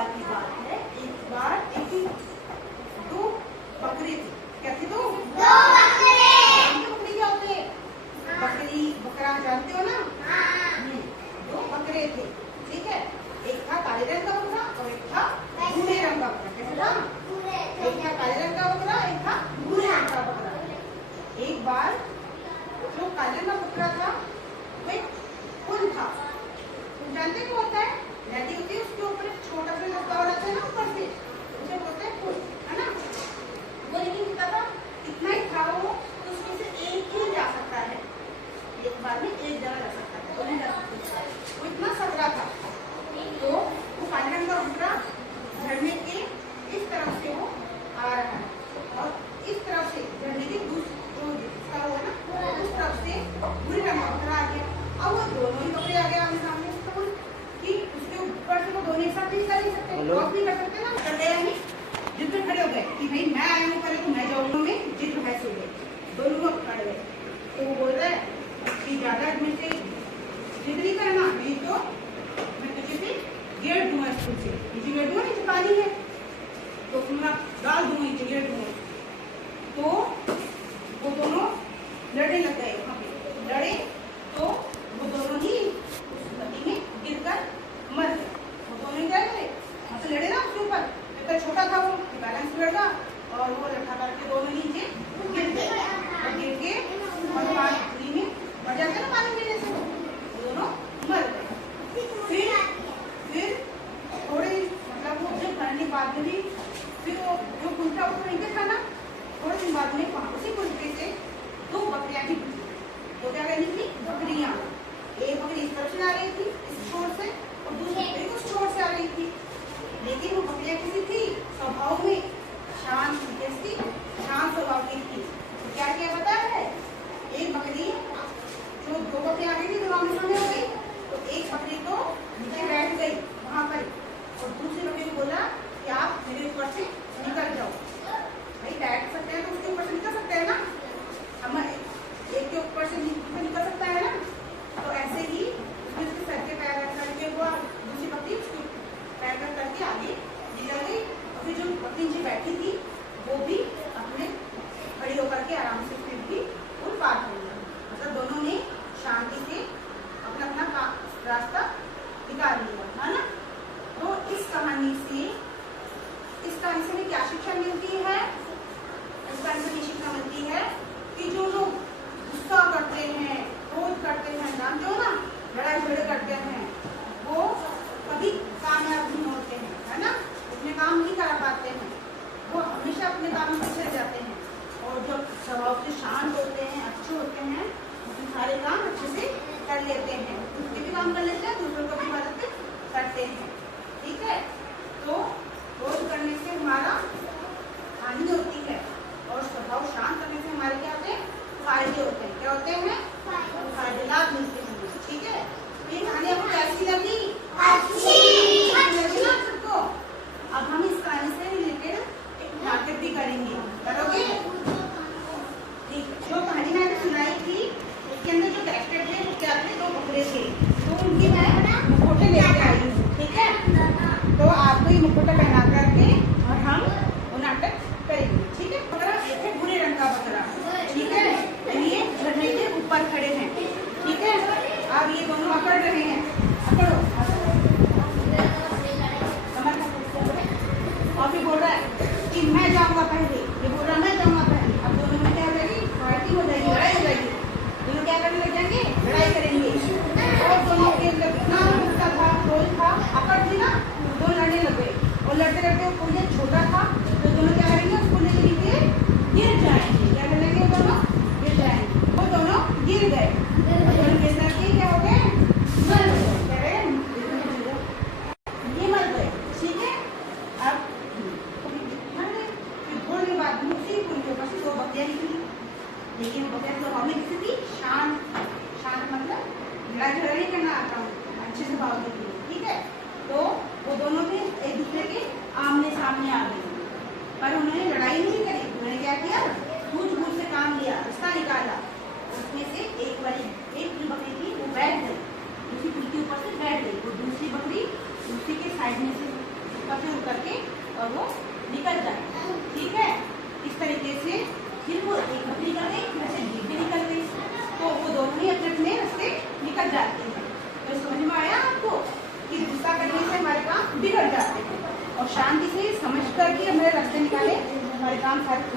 बार की बात है, एक बार एक दो बकरे थे। क्या थे? दो बकरे। बकरी क्या होते हैं? बकरी बकरा जानते हो ना? दो बकरे थे, ठीक है। एक था काले रंग का बकरा और एक था भूरे रंग का बकरा। कैसे था? एक था काले रंग का बकरा, एक था भूरे रंग का बकरा। एक बार जो काले रंग का बकरा था वह पुल था। तुम जानते क्या होता है? नदी होती है, उसके ऊपर एक छोटा सा रस्ता वाला था ना ऊपर से, उसे बोलते हैं पुल, है ना। वो लेकिन कितना था? इतना ही था वो, तो उसमें से एक ही जा सकता है, एक बार में एक जगह जा सकता है, तो नहीं जा सकता। वो इतना सकरा था। तो वो काले रंग का बकरा झरने के इस तरफ से वो आ रहा है और इस तरफ से झरने के दूसरा हुआ ना, उस तरफ से भूरे रंग का बकरा आ गया। अब वो दोनों ही बकरे आ गए आमने सामने कि उसके ऊपर से वो दोनों एक साथ नहीं कर सकते, क्रॉस नहीं कर सकते ना, कर गए नहीं, जिद में खड़े हो गए कि भाई मैं आया हूँ पहले तो मैं जाऊंगा, में जिद है सो गए, दोनों लोग खड़े गए। तो वो बोल रहा है कि ज्यादा मुझसे जिद नहीं करना, नहीं तो मैं तुझे से गेड़ दूंगा स्कूल से, नीचे गेड़ दूंगा, नीचे पानी है तो मैं डाल दूंगा, नीचे गेड़ दूंगा। तो वो दोनों लड़ने लग गए, वहां पे लड़े तो वो दोनों ही उस नदी में गिरकर मर गए। वो दोनों ही क्या करे, वहां से लड़े ना उसके ऊपर, इतना छोटा था वो, बैलेंस लड़ा और वो लठा करके दोनों नीचे गिर गए और गिर के और पानी में मर जाते ना, पानी गिरने से वो दोनों मर गए। फिर थोड़े मतलब वो जब मरने बाद में भी फिर वो जो पुल था वो नहीं था ना, थोड़े दिन बाद में वहां उसी पुल पे से दो बकरियां भी, तो क्या करनी थी? बकरियां, एक बकरी इस तरफ से आ रही थी इस छोर से और दूसरी बकरी उस छोर से आ रही थी। लेकिन वो बकरियां कैसी थी? स्वभाव में शांत, कैसी शांत स्वभाव की थी। तो क्या किया पता है? एक बकरी जो दो बकरियां आ गई थी, दो आमने सामने हो गई, तो एक बकरी तो नीचे बैठ गई वहां पर और दूसरी बकरी को बोला कि आप मेरे ऊपर से निकल जाओ। भाई बैठ सकते हैं तो उसके ऊपर से निकल सकते हैं ना, हम एक के ऊपर से निकल सकता है ना। तो ऐसे ही उसके सर के पैर रख करके वो दूसरी बकरी उसके पैर रख करके आगे निकल गई और फिर जो बकरी नीचे बैठी थी वो भी अपने खड़ी होकर के आराम से फिर भी पुल पार कर लिया। मतलब दोनों ने शांति से अपना अपना रास्ता निकाल लिया, है ना। तो इस कहानी से हमें क्या शिक्षा मिलती है? इस कहानी से शिक्षा मिलती है कि जो लोग गुस्सा करते हैं, क्रोध करते हैं, जानते हो ना, लड़ाई झगड़े करते हैं, वो कभी कामयाब नहीं होते हैं, है ना, अपने काम नहीं कर पाते हैं, वो हमेशा अपने काम में पिछड़ जाते हैं। और जो स्वभाव से शांत होते हैं, अच्छे होते हैं, अपने सारे काम अच्छे से कर लेते हैं, उसके भी काम कर लेते हैं, दूसरों को भी मदद करते हैं, ठीक है। तो क्रोध करने से हमारा हानि होती है और स्वभाव शांत करने से हमारे क्या होते हैं? फायदे होते हैं। क्या होते हैं? फायदे, लाभ मिलते हैं, ठीक है। ये कहानी आपको कैसी लगी? अच्छी लगी ना सबको? अब हम इस कहानी से रिलेटेड एक नाटक भी करेंगे, करोगे? ठीक है। जो कहानी मैंने सुनाई थी उसके अंदर जो कैरेक्टर थे वो क्या थे? दो बकरे थे, तो उनकी मैं मुखौटे लेके आई हूँ, ठीक है। तो आपको ये मुखौटा पहना करके और हम वो नाटक करेंगे, ठीक है। बकरा एक है भूरे रंग का बकरा, ठीक है, ये झरने के ऊपर खड़े हैं, ठीक है। अब ये दोनों अकड़ रहे हैं, अकड़ो, और फिर बोल रहा है कि मैं जाऊंगा पहले, ये बोल रहा है मैं जाऊंगा पहले। अब दोनों में क्या हो जाएगी? फाइटिंग हो जाएगी, लड़ाई हो जाएगी, दोनों क्या करने लग जाएंगे? लड़ाई करेंगे। और दोनों के इतना गुस्सा था, क्रोध था, अकड़ थी ना, दोनों लड़ने लगे और लड़ते लड़ते पुल छोटा था तो दोनों क्या करेंगे? उस पुल के नीचे गिर जाएंगे। क्या करेंगे? दोनों गिर जाएंगे। वो दोनों गिर गए, दोनों गिर करके क्या हो गए? मर गए। ये मर गए, ठीक है। अब मर गए, फिर थोड़ी देर बाद उसी पुल के ऊपर से दो बकरियां निकली, लेकिन बकरियां तो हमें किसी थी? शांत, शांत मतलब लड़ाई झगड़ा नहीं करना आता हूँ, अच्छे से भाव देती है, ठीक है। तो वो दोनों भी एक दूसरे के आमने सामने आ गए, पर उन्होंने लड़ाई नहीं करी। उन्होंने क्या किया? सूझबूझ से काम लिया, रास्ता निकाला। उसमें से एक बकरी थी वो बैठ गई, दूसरी पुल के ऊपर से बैठ गई, वो दूसरी बकरी दूसरी के साइड में से ऊपर से उतर के और वो निकल जाए। ठीक है, इस तरीके से फिर वो एक बकरी निकल गई, वैसे जीप भी निकल गई, तो वो दोनों ही अपने अपने रास्ते निकल जाते हैं। तो समझ में आया आपको कि गुस्सा करने से हमारे काम बिगड़ जाते हैं और शांति से समझ कर के हमारे रास्ते निकाले, हमारे काम सारे